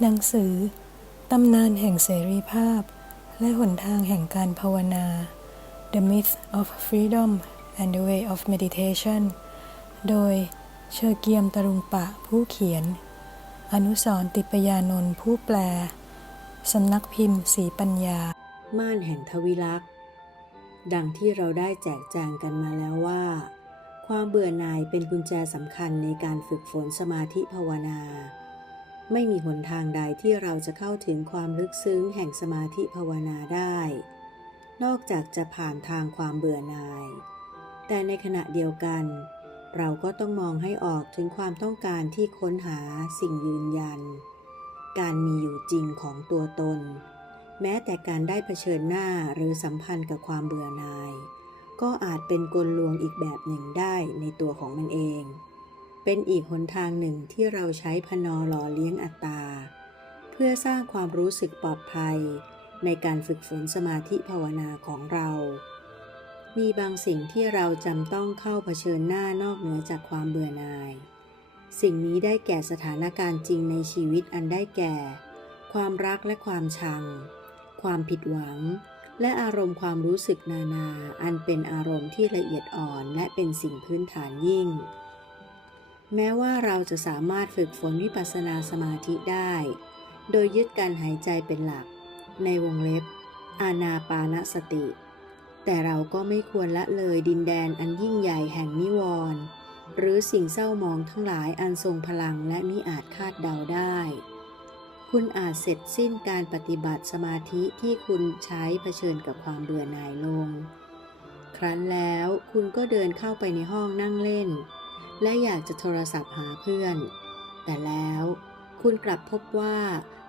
หนังสือ ตำนานแห่งเสรีภาพ และหนทางแห่งการภาวนา The Myth of Freedom and the Way of Meditation โดยเชอเกียมตรุงปะผู้เขียน อนุสรติปยานนท์ผู้แปล สำนักพิมพ์สีปัญญา ม่านแห่งทวิลักษ์ ดังที่เราได้แจกแจงกันมาแล้วว่า ความเบื่อหน่ายเป็นกุญแจสำคัญในการฝึกฝนสมาธิภาวนา ไม่มีหนทางใดที่เราจะเข้าถึงความลึกซึ้งแห่งสมาธิภาวนาได้ นอกจากจะผ่านทางความเบื่อหน่าย แต่ในขณะเดียวกัน เราก็ต้องมองให้ออกถึงความต้องการที่ค้นหาสิ่งยืนยัน การมีอยู่จริงของตัวตน แม้แต่การได้เผชิญหน้าหรือสัมพันธ์กับความเบื่อหน่าย ก็อาจเป็นกลลวงอีกแบบหนึ่งได้ในตัวของมันเอง เป็นอีกหนทางหนึ่งที่เราใช้พนอหล่อเลี้ยงอัตตา เพื่อสร้างความรู้สึกปลอดภัย ในการฝึกฝนสมาธิภาวนาของเรา มีบางสิ่งที่เราจำต้องเข้าเผชิญหน้านอกเหนือจากความเบื่อหน่าย สิ่งนี้ได้แก่สถานการณ์จริงในชีวิตอันได้แก่ ความรักและความชัง ความผิดหวัง และอารมณ์ความรู้สึกนานา อันเป็นอารมณ์ที่ละเอียดอ่อนและเป็นสิ่งพื้นฐานยิ่ง แม้ว่าเราจะสามารถฝึกฝนวิปัสสนาสมาธิได้ โดยยึดการหายใจเป็นหลัก ในวงเล็บ อานาปานสติ แต่เราก็ไม่ควรละเลยดินแดนอันยิ่งใหญ่แห่งนิวรณ์หรือสิ่งเศร้ามองทั้งหลายอันทรงพลังและมิอาจคาดเดาได้ คุณอาจเสร็จสิ้นการปฏิบัติสมาธิที่คุณใช้เผชิญกับความเบื่อหน่ายลง ครั้นแล้วคุณก็เดินเข้าไปในห้องนั่งเล่น และอยากจะโทรศัพท์หาเพื่อน แต่แล้วคุณกลับพบว่า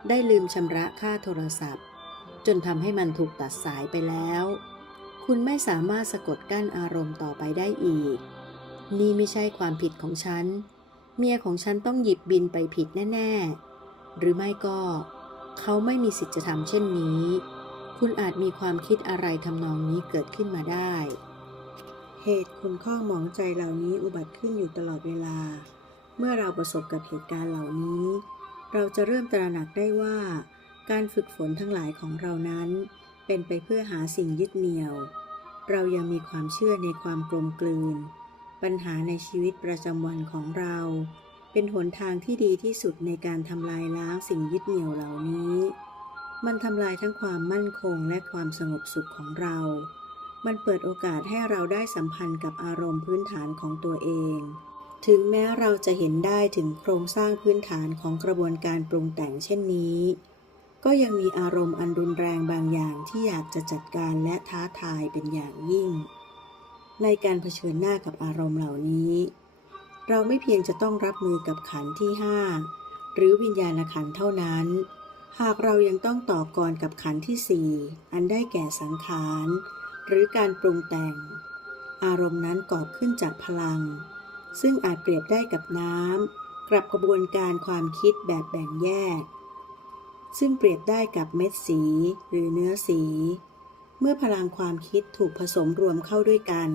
ได้ลืมชำระค่าโทรศัพท์ จนทำให้มันถูกตัดสายไปแล้ว คุณไม่สามารถสะกดกั้นอารมณ์ต่อไปได้อีก นี่ไม่ใช่ความผิดของฉัน เมียของฉันต้องหยิบบินไปผิดแน่ ๆ หรือไม่ก็ เขาไม่มีสิทธิ์จะทำเช่นนี้ คุณอาจมีความคิดอะไรทำนองนี้เกิดขึ้นมาได้ เหตุคุณข้องหมองใจเหล่านี้อุบัติขึ้นอยู่ตลอดเวลา เมื่อเราประสบกับเหตุการณ์เหล่านี้ เราจะเริ่มตระหนักได้ว่า การฝึกฝนทั้งหลายของเรานั้น เป็นไปเพื่อหาสิ่งยึดเหนี่ยว เรายังมีความเชื่อในความกลมกลืน ปัญหาในชีวิตประจำวันของเรา เป็นหนทางที่ดีที่สุดในการทำลายล้างสิ่งยึดเหนี่ยวเหล่านี้ มันทำลายทั้งความมั่นคงและความสงบสุขของเรา มันเปิดโอกาสให้เราได้สัมพันธ์กับอารมณ์พื้นฐานของตัวเอง ถึงแม้เราจะเห็นได้ถึงโครงสร้างพื้นฐานของกระบวนการปรุงแต่งเช่นนี้ ก็ยังมีอารมณ์อันรุนแรงบางอย่างที่อยากจะจัดการและท้าทายเป็นอย่างยิ่ง ในการเผชิญหน้ากับอารมณ์เหล่านี้ เราไม่เพียงจะต้องรับมือกับขันที่ห้าหรือวิญญาณขันเท่านั้นหากเรายังต้องต่อกรกับขันที่สี่อันได้แก่สังขาร หรือการปรุงแต่ง อารมณ์นั้นก่อขึ้นจากพลัง ซึ่งอาจเปรียบได้กับน้ำกลับกระบวนการความคิดแบบแบ่งแยก ซึ่งเปรียบได้กับเม็ดสีหรือเนื้อสี เมื่อพลังความคิดถูกผสมรวมเข้าด้วยกัน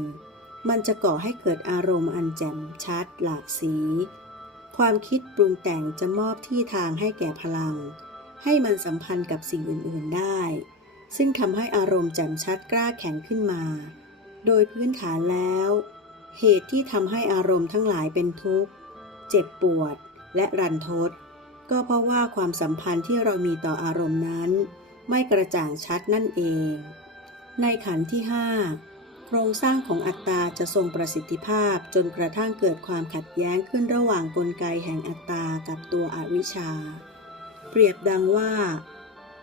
มันจะก่อให้เกิดอารมณ์อันแจ่มชัดหลากสี ความคิดปรุงแต่งจะมอบที่ทางให้แก่พลัง ให้มันสัมพันธ์กับสิ่งอื่น ๆได้ ซึ่งทำให้อารมณ์แจ่มชัดกล้าแข็งขึ้นมา โดยพื้นฐานแล้ว เหตุที่ทำให้อารมณ์ทั้งหลายเป็นทุกข์ เจ็บปวด และรันทด ก็เพราะว่าความสัมพันธ์ที่เรามีต่ออารมณ์นั้น ไม่กระจ่างชัดนั่นเอง ในขันที่5โครงสร้างของอัตตาจะทรงประสิทธิภาพจนกระทั่งเกิดความขัดแย้งขึ้นระหว่างกลไกแห่งอัตตากับตัวอวิชชา เปรียบดังว่า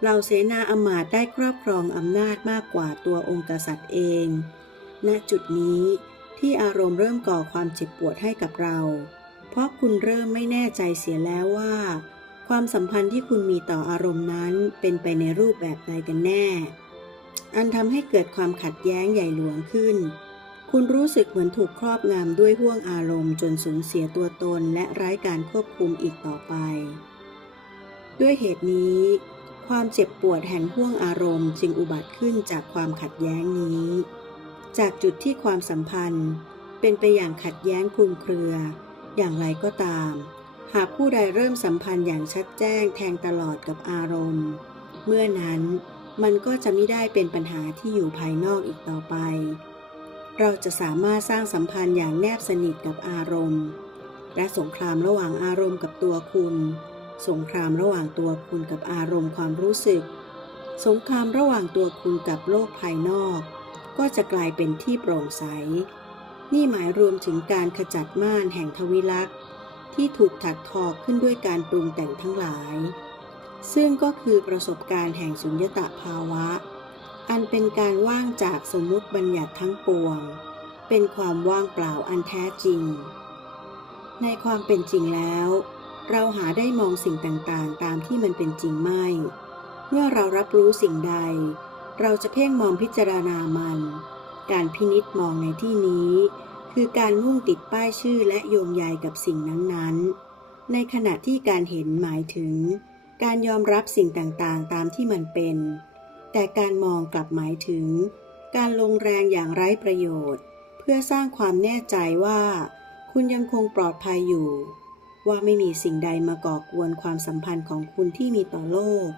เหล่าเสนาอมาตย์ได้ครอบครองอำนาจมากกว่าตัวองค์กษัตริย์เอง ณ จุดนี้ที่อารมณ์เริ่มก่อความเจ็บปวดให้กับเรา เพราะคุณเริ่มไม่แน่ใจเสียแล้วว่า ความสัมพันธ์ที่คุณมีต่ออารมณ์นั้นเป็นไปในรูปแบบใดกันแน่ อันทำให้เกิดความขัดแย้งใหญ่หลวงขึ้น คุณรู้สึกเหมือนถูกครอบงำด้วยห่วงอารมณ์จนสูญเสียตัวตนและไร้การควบคุมอีกต่อไป ด้วยเหตุนี้ ความเจ็บปวดแห่งห่วงอารมณ์จึงอุบัติขึ้นจากความขัดแย้งนี้ จากจุดที่ความสัมพันธ์ เป็นไปอย่างขัดแย้งคลุมเครือ อย่างไรก็ตาม หากผู้ใดเริ่มสัมพันธ์อย่างชัดแจ้งแทงตลอดกับอารมณ์ เมื่อนั้นมันก็จะไม่ได้เป็นปัญหาที่อยู่ภายนอกอีกต่อไป เราจะสามารถสร้างสัมพันธ์อย่างแนบสนิทกับอารมณ์ และสงครามระหว่างอารมณ์กับตัวคุณ สงครามระหว่างตัวคุณกับอารมณ์ความรู้สึก สงครามระหว่างตัวคุณกับโลกภายนอก ก็จะกลายเป็นที่โปร่งใส นี่หมายรวมถึงการขจัดม่านแห่งทวิลักษ์ที่ถูกถักทอขึ้นด้วยการปรุงแต่งทั้งหลาย ซึ่งก็คือประสบการณ์แห่งสุญญตภาวะ อันเป็นการว่างจากสมมุติบัญญัติทั้งปวง เป็นความว่างเปล่าอันแท้จริง ในความเป็นจริงแล้ว เราหาได้มองสิ่งต่างๆ ตามที่มันเป็นจริงไม่ เมื่อเรารับรู้สิ่งใด เราจะเพ่งมองพิจารณามัน การพินิษมองในที่นี้ คือการมุ่งติดป้ายชื่อและโยงใยกับสิ่งนั้นๆ ในขณะที่การเห็นหมายถึง การยอมรับสิ่งต่างๆ ตามที่มันเป็น แต่การมองกลับหมายถึง การลงแรงอย่างไร้ประโยชน์ เพื่อสร้างความแน่ใจว่า คุณยังคงปลอดภัยอยู่ ว่าไม่มีสิ่งใดมาก่อกวนความสัมพันธ์ของคุณที่มีต่อโลก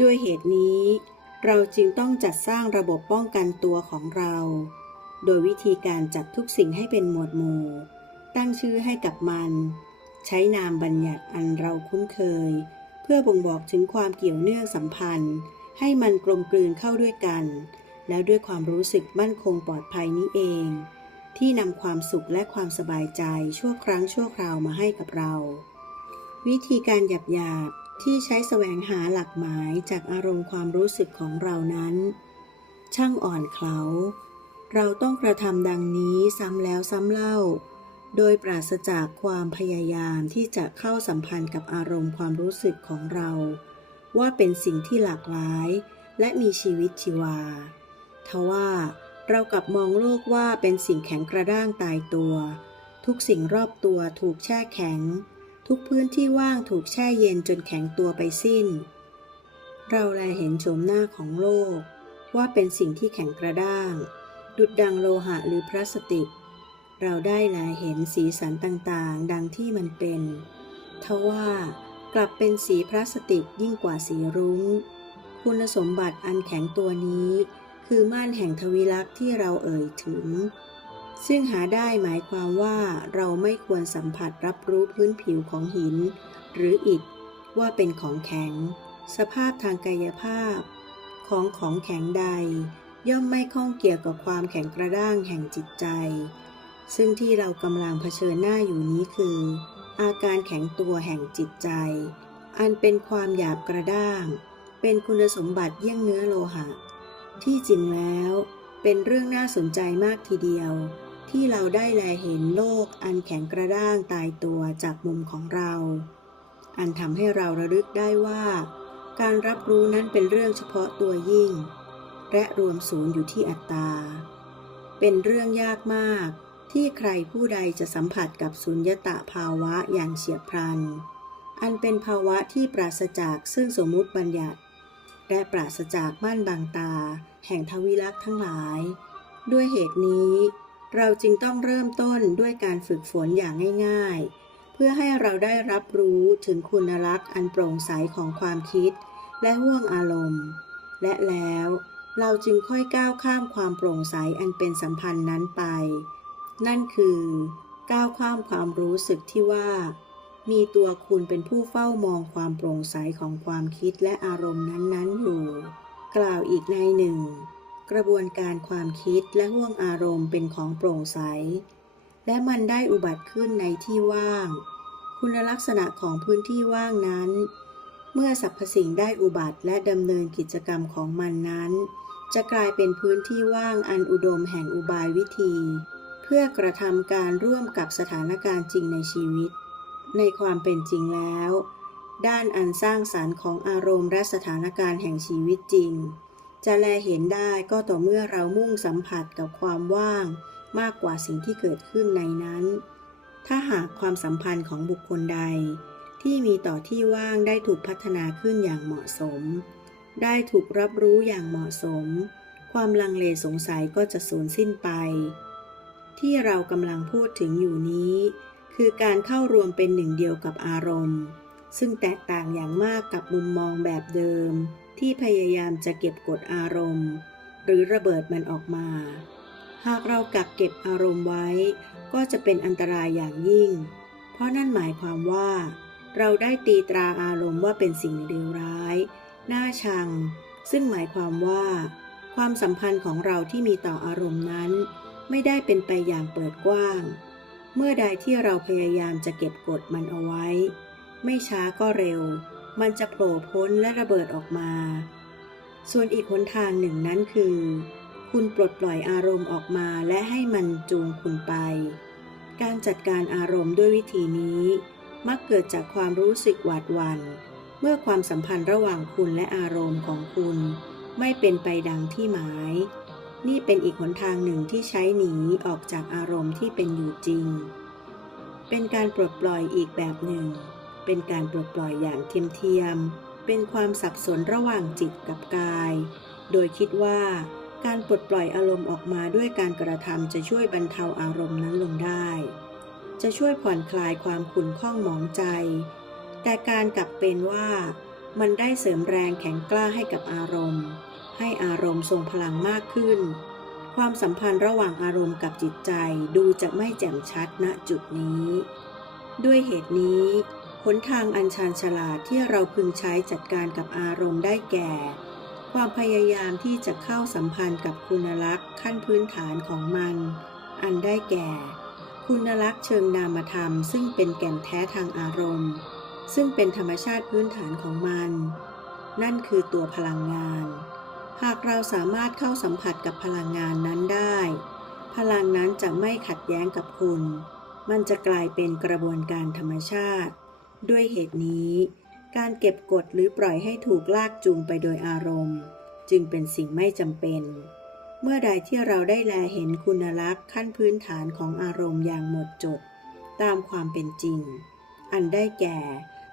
ด้วยเหตุนี้ เราจึงต้องจัดสร้างระบบป้องกันตัวของเรา โดยวิธีการจัดทุกสิ่งให้เป็นหมวดหมู่ ตั้งชื่อให้กับมัน ใช้นามบัญญัติอันเราคุ้นเคย เพื่อบ่งบอกถึงความเกี่ยวเนื่องสัมพันธ์ ให้มันกลมกลืนเข้าด้วยกัน แล้วด้วยความรู้สึกมั่นคงปลอดภัยนี้เอง ที่นำความสุขและความสบายใจชั่วครั้งชั่วคราวมาให้กับเรา วิธีการหยาบๆที่ใช้แสวงหาหลักหมายจากอารมณ์ความรู้สึกของเรานั้น ช่างอ่อนเขาเราต้องกระทำดังนี้ซ้ำแล้วซ้ำเล่า โดยปราศจากความพยายามที่จะเข้าสัมพันธ์กับอารมณ์ความรู้สึกของเรา ว่าเป็นสิ่งที่หลากหลาย และมีชีวิตชีวา ทว่า เรากลับมองโลกว่าเป็นสิ่งแข็งกระด้างตายตัว ทุกสิ่งรอบตัวถูกแช่แข็ง ทุกพื้นที่ว่างถูกแช่เย็นจนแข็งตัวไปสิ้น เราแลเห็นโฉมหน้าของโลก ว่าเป็นสิ่งที่แข็งกระด้าง ดุดดังโลหะหรือพลาสติก เราได้แลเห็นสีสันต่างๆ ดังที่มันเป็นทว่ากลับเป็นสีพลาสติกยิ่งกว่าสีรุง้ง คุณสมบัติอันแข็งตัวนี้ คือม่านแห่งทวิลักษณ์ที่เราเอ่ยถึง ซึ่งหาได้หมายความว่าเราไม่ควรสัมผัสรับรู้พื้นผิวของหิน หรืออิฐว่าเป็นของแข็ง สภาพทางกายภาพ ของของแข็งใด ย่อมไม่ข้องเกี่ยวกับความแข็งกระด้างแห่งจิตใจ ซึ่งที่เรากำลังเผชิญหน้าอยู่นี้คือ อาการแข็งตัวแห่งจิตใจ อันเป็นความหยาบกระด้าง เป็นคุณสมบัติเยี่ยงเนื้อโลหะ ที่จริงแล้วเป็นเรื่องน่าสนใจมากทีเดียว ที่เราได้แลเห็นโลกอันแข็งกระด้างตายตัวจากมุมของเรา อันทำให้เราระลึกได้ว่า การรับรู้นั้นเป็นเรื่องเฉพาะตัวยิ่ง และรวมศูนย์อยู่ที่อัตตา เป็นเรื่องยากมากที่ใครผู้ใดจะสัมผัสกับสุญญตาภาวะอย่างเฉียบพลัน อันเป็นภาวะที่ปราศจากซึ่งสมมุติบัญญัติ และปราศจากม่านบางตา แห่งทวิลักษ์ทั้งหลาย ด้วยเหตุนี้ เราจึงต้องเริ่มต้นด้วยการฝึกฝนอย่างง่าย ๆ เพื่อให้เราได้รับรู้ถึงคุณลักษณ์อันโปร่งใสของความคิด และห่วงอารมณ์ และแล้วเราจึงค่อยก้าวข้ามความโปร่งใสอันเป็นสัมพันธ์นั้นไป นั่นคือ ก้าวข้ามความรู้สึกที่ว่า มีตัวคุณเป็นผู้เฝ้ามองความโปร่งใสของความคิดและอารมณ์นั้นๆอยู่ กล่าวอีกในหนึ่ง กระบวนการความคิดและห่วงอารมณ์เป็นของโปร่งใส และมันได้อุบัติขึ้นในที่ว่าง คุณลักษณะของพื้นที่ว่างนั้น เมื่อสรรพสิ่งได้อุบัติและดำเนินกิจกรรมของมันนั้น จะกลายเป็นพื้นที่ว่างอันอุดมแห่งอุบายวิธี เพื่อกระทำการร่วมกับสถานการณ์จริงในชีวิต ในความเป็นจริงแล้ว ด้านอันสร้างสารรค์ของอารมณ์และสถานการณ์แห่งชีวิตจริง จะแลเห็นได้ก็ต่อเมื่อเรามุ่งสัมผัสกับความว่าง มากกว่าสิ่งที่เกิดขึ้นในนั้น ถ้าหากความสัมพันธ์ของบุคคลใด ที่มีต่อที่ว่างได้ถูกพัฒนาขึ้นอย่างเหมาะสม ได้ถูกรับรู้อย่างเหมาะสม ความลังเลสงสัยก็จะสูญสิ้นไป ที่เรากำลังพูดถึงอยู่นี้ คือการเข้ารวมเป็นหนึ่งเดียวกับอารมณ์ ซึ่งแตกต่างอย่างมากกับมุมมองแบบเดิม ที่พยายามจะเก็บกดอารมณ์ หรือระเบิดมันออกมา หากเรากักเก็บอารมณ์ไว้ ก็จะเป็นอันตรายอย่างยิ่ง เพราะนั่นหมายความว่า เราได้ตีตราอารมณ์ว่าเป็นสิ่งเลวร้ายน่าชัง ซึ่งหมายความว่า ความสัมพันธ์ของเราที่มีต่ออารมณ์นั้น ไม่ได้เป็นไปอย่างเปิดกว้าง เมื่อใดที่เราพยายามจะเก็บกดมันเอาไว้ ไม่ช้าก็เร็ว มันจะโผล่พ้นและระเบิดออกมา ส่วนอีกหนทางหนึ่งนั้นคือ คุณปลดปล่อยอารมณ์ออกมาและให้มันจูงคุณไป การจัดการอารมณ์ด้วยวิธีนี้ มักเกิดจากความรู้สึกหวาดหวัน่นเมื่อความสัมพันธ์ระหว่างคุณและอารมณ์ของคุณ ไม่เป็นไปดังที่หมาย นี่เป็นอีกหนทางหนึ่งที่ใช้หนีออกจากอารมณ์ที่เป็นอยู่จริง เป็นการปลดปล่อยอีกแบบหนึ่ง เป็นการปลดปล่อยอย่างเทียมเทียมๆเป็นความสับสนระหว่างจิตกับกาย โดยคิดว่าการปลดปล่อยอารมณ์ออกมาด้วยการกระทำจะช่วยบรรเทาอารมณ์นั้นลงได้ จะช่วยผ่อนคลายความขุ่นข้องหมองใจ แต่การกลับเป็นว่า มันได้เสริมแรงแข็งกล้าให้กับอารมณ์ ให้อารมณ์ทรงพลังมากขึ้น ความสัมพันธ์ระหว่างอารมณ์กับจิตใจดูจะไม่แจ่มชัดณจุดนี้ ด้วยเหตุนี้ หนทางอันชาญฉลาดที่เราพึงใช้จัดการกับอารมณ์ได้แก่ ความพยายามที่จะเข้าสัมพันธ์กับคุณลักษณ์ขั้นพื้นฐานของมัน อันได้แก่ คุณลักษณ์เชิงนามธรรม ซึ่งเป็นแก่นแท้ทางอารมณ์ ซึ่งเป็นธรรมชาติพื้นฐานของมัน นั่นคือตัวพลังงาน หากเราสามารถเข้าสัมผัสกับพลังงานนั้นได้ พลังนั้นจะไม่ขัดแย้งกับคุณ มันจะกลายเป็นกระบวนการธรรมชาติ ด้วยเหตุนี้ การเก็บกดหรือปล่อยให้ถูกลากจูงไปโดยอารมณ์ จึงเป็นสิ่งไม่จำเป็น เมื่อใดที่เราได้แลเห็นคุณลักษณ์ขั้นพื้นฐานของอารมณ์อย่างหมดจด ตามความเป็นจริง อันได้แก่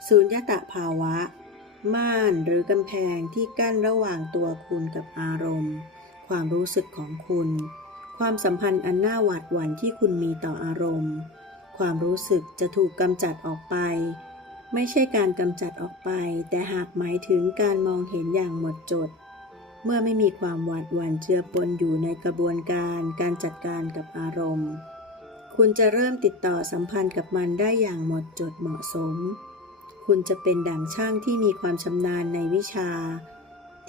สูญญตภาวะ ม่านหรือกำแพงที่กั้นระหว่างตัวคุณกับอารมณ์ ความรู้สึกของคุณ ความสัมพันธ์อันน่าหวาดหวั่นที่คุณมีต่ออารมณ์ ความรู้สึกจะถูกกำจัดออกไป ไม่ใช่การกำจัดออกไป แต่หากหมายถึงการมองเห็นอย่างหมดจด เมื่อไม่มีความหวาดหวั่นเจือปนอยู่ในกระบวนการการจัดการกับอารมณ์ คุณจะเริ่มติดต่อสัมพันธ์กับมันได้อย่างหมดจดเหมาะสม คุณจะเป็นดั่งช่างที่มีความชำนาญในวิชา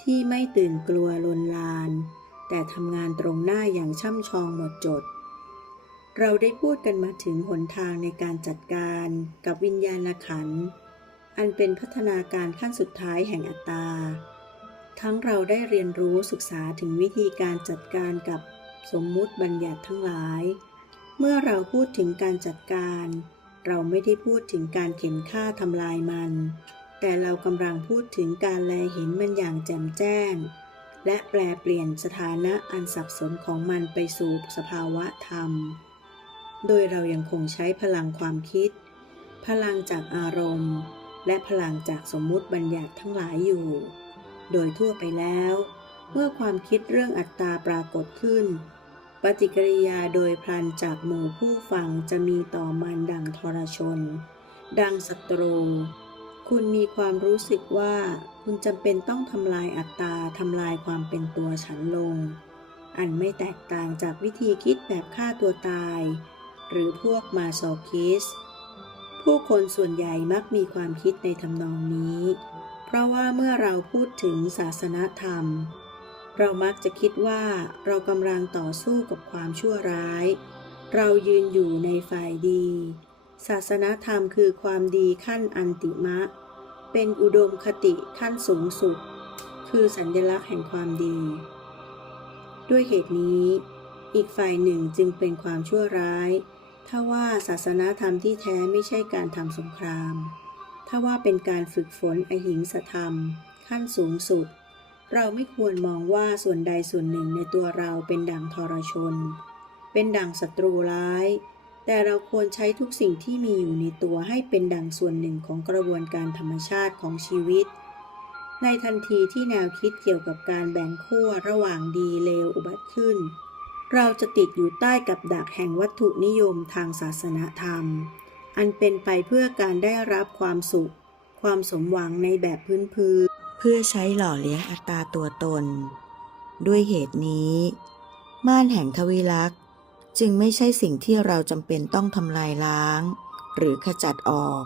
ที่ไม่ตื่นกลัวลวนลาน แต่ทำงานตรงหน้าอย่างช่ำชองหมดจด เราได้พูดกันมาถึงหนทางในการจัดการกับวิญญาณขัน อันเป็นพัฒนาการขั้นสุดท้ายแห่งอัตตา ทั้งเราได้เรียนรู้ศึกษาถึงวิธีการจัดการกับสมมุติบัญญัติทั้งหลาย เมื่อเราพูดถึงการจัดการ เราไม่ได้พูดถึงการเข็นฆ่าทำลายมัน แต่เรากำลังพูดถึงการแลเห็นมันอย่างแจ่มแจ้ง และแปลเปลี่ยนสถานะอันสับสนของมันไปสู่สภาวะธรรม โดยเรายังคงใช้พลังความคิด พลังจากอารมณ์ และพลังจากสมมุติบัญญัติทั้งหลายอยู่ โดยทั่วไปแล้ว เมื่อความคิดเรื่องอัตตาปรากฏขึ้น ปฏิกิริยาโดยพลันจากหมู่ผู้ฟังจะมีต่อมันดังทรชน ดังศัตรู คุณมีความรู้สึกว่าคุณจำเป็นต้องทำลายอัตตาทำลายความเป็นตัวฉันลง อันไม่แตกต่างจากวิธีคิดแบบฆ่าตัวตาย หรือพวกมาโซคิส ผู้คนส่วนใหญ่มักมีความคิดในทำนองนี้ เพราะว่าเมื่อเราพูดถึงศาสนธรรม เรามักจะคิดว่าเรากำลังต่อสู้กับความชั่วร้าย เรายืนอยู่ในฝ่ายดี ศาสนธรรมคือความดีขั้นอันติมะ เป็นอุดมคติขั้นสูงสุด คือสัญลักษณ์แห่งความดี ด้วยเหตุนี้ อีกฝ่ายหนึ่งจึงเป็นความชั่วร้าย ถ้าว่าศาสนาธรรมที่แท้ไม่ใช่การทำสงคราม ถ้าว่าเป็นการฝึกฝนอหิงสธรรม ขั้นสูงสุด เราไม่ควรมองว่าส่วนใดส่วนหนึ่งในตัวเราเป็นดังทรชน เป็นดังศัตรูร้าย แต่เราควรใช้ทุกสิ่งที่มีอยู่ในตัวให้เป็นดังส่วนหนึ่งของกระบวนการธรรมชาติของชีวิต ในทันทีที่แนวคิดเกี่ยวกับการแบ่งขั้วระหว่างดีเลวอุบัติขึ้น เราจะติดอยู่ใต้กับดักแห่งวัตถุนิยมทางศาสนาธรรม อันเป็นไปเพื่อการได้รับความสุข ความสมหวังในแบบพื้นๆเพื่อใช้หล่อเลี้ยงอัตราตัวตน ด้วยเหตุนี้ ม่านแห่งทวิลักษ์จึงไม่ใช่สิ่งที่เราจำเป็นต้องทำลายล้าง หรือขจัดออก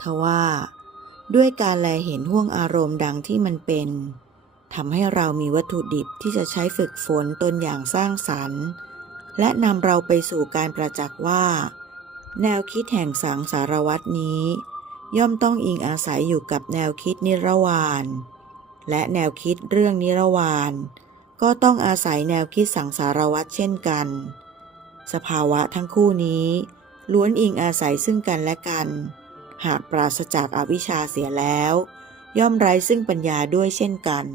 ทว่าด้วยการแลเห็นห่วงอารมณ์ดังที่มันเป็นทำให้เรามีวัตถุดิบที่จะใช้ฝึกฝนตนอย่างสร้างสรรค์ และนำเราไปสู่การประจักษ์ว่า แนวคิดแห่งสังสารวัตนี้ ย่อมต้องอิงอาศัยอยู่กับแนวคิดนิรวานและแนวคิดเรื่องนิรวานก็ต้องอาศัยแนวคิดสังสารวัตเช่นกัน สภาวะทั้งคู่นี้ ล้วนอิงอาศัยซึ่งกันและกัน หากปราศจากอาวิชชาเสียแล้ว ย่อมไร้ซึ่งปัญญาด้วยเช่นกัน